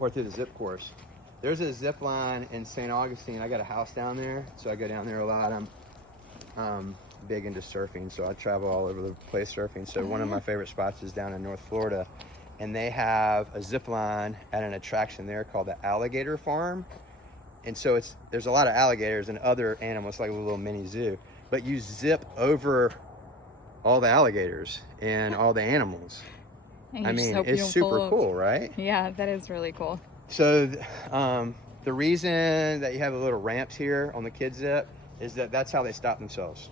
or through the zip course. There's a zip line in St. Augustine. I got a house down there, so I go down there a lot. I'm big into surfing, so I travel all over the place surfing. So one of my favorite spots is down in North Florida, and they have a zip line at an attraction there called the Alligator Farm. And so there's a lot of alligators and other animals, like a little mini zoo, but you zip over all the alligators and all the animals. I mean, it's super cool, right? Yeah, that is really cool. So the reason that you have the little ramps here on the kids zip is that's how they stop themselves.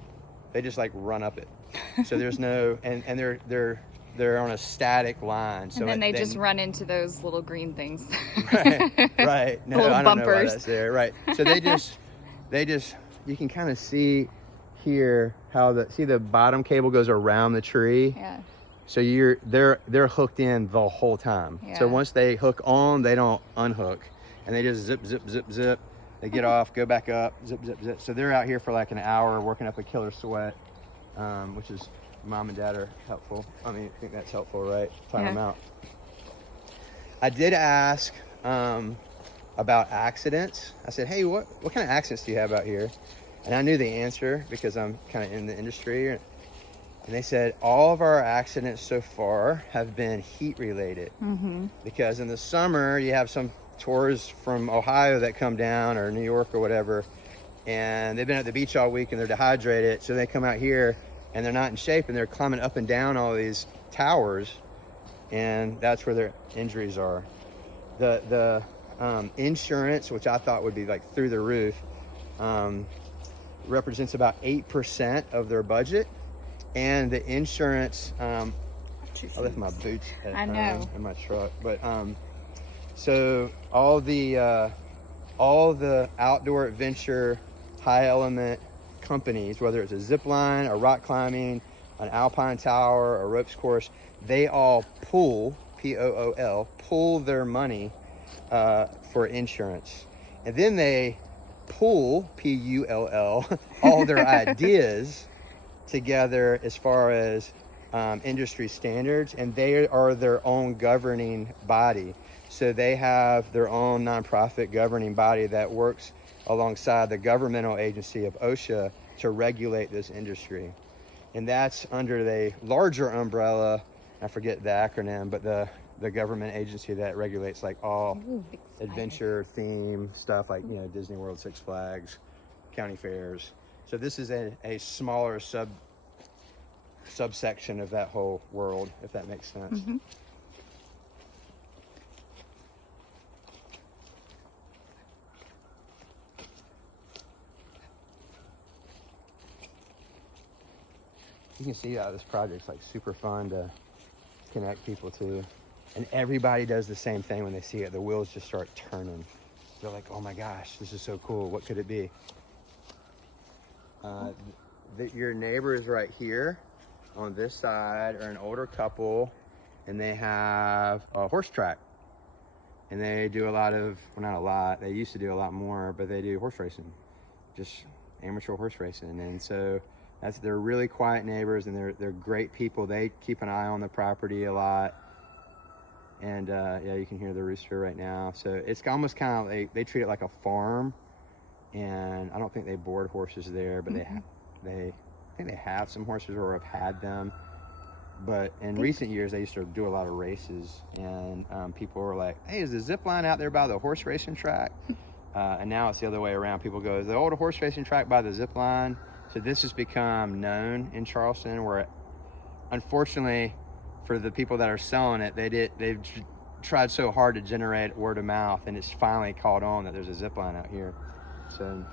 They just like run up it. So there's no, and they're on a static line. So and then they just run into those little green things. Right. No, little I don't bumpers. know why that's there. Right. So they just, you can kind of see here how the bottom cable goes around the tree. Yeah. So they're hooked in the whole time. Yeah. So once they hook on, they don't unhook, and they just zip, zip, zip, zip. They get off, go back up, zip, zip, zip. So they're out here for like an hour working up a killer sweat, which is, mom and dad are helpful. I mean, I think that's helpful, right? Time them out. I did ask about accidents. I said, hey, what kind of accidents do you have out here? And I knew the answer because I'm kind of in the industry. And they said all of our accidents so far have been heat related. Because in the summer, you have some tourists from Ohio that come down, or New York or whatever, and they've been at the beach all week and they're dehydrated. So they come out here and they're not in shape, and they're climbing up and down all these towers, and that's where their injuries are. The insurance, which I thought would be like through the roof, represents about 8% of their budget. And the insurance, I left my boots at home in my truck, but so all the outdoor adventure, high element companies, whether it's a zip line, a rock climbing, an alpine tower, a ropes course, they all pool, P-O-O-L, pool their money for insurance. And then they pool, P-U-L-L, all their ideas together as far as industry standards, and they are their own governing body. So they have their own nonprofit governing body that works alongside the governmental agency of OSHA to regulate this industry. And that's under the larger umbrella, I forget the acronym, but the government agency that regulates like all adventure theme stuff, like, you know, Disney World, Six Flags, county fairs. So this is a smaller subsection of that whole world, if that makes sense. You can see how this project's like super fun to connect people to. And everybody does the same thing when they see it. The wheels just start turning. They're like, oh my gosh, this is so cool. What could it be? Your neighbors right here on this side are an older couple, and they have a horse track. And they do a lot of, well, not a lot, they used to do a lot more, but they do horse racing, just amateur horse racing. And so they're really quiet neighbors, and they're great people. They keep an eye on the property a lot. And yeah, you can hear the rooster right now. So it's almost kind of, they treat it like a farm. And I don't think they board horses there, but I think they have some horses or have had them. But in recent years, they used to do a lot of races, and people were like, hey, is the zip line out there by the horse racing track? And now it's the other way around. People go, is the old horse racing track by the zip line? So this has become known in Charleston, where unfortunately for the people that are selling it, they've tried so hard to generate word of mouth, and it's finally caught on that there's a zip line out here. So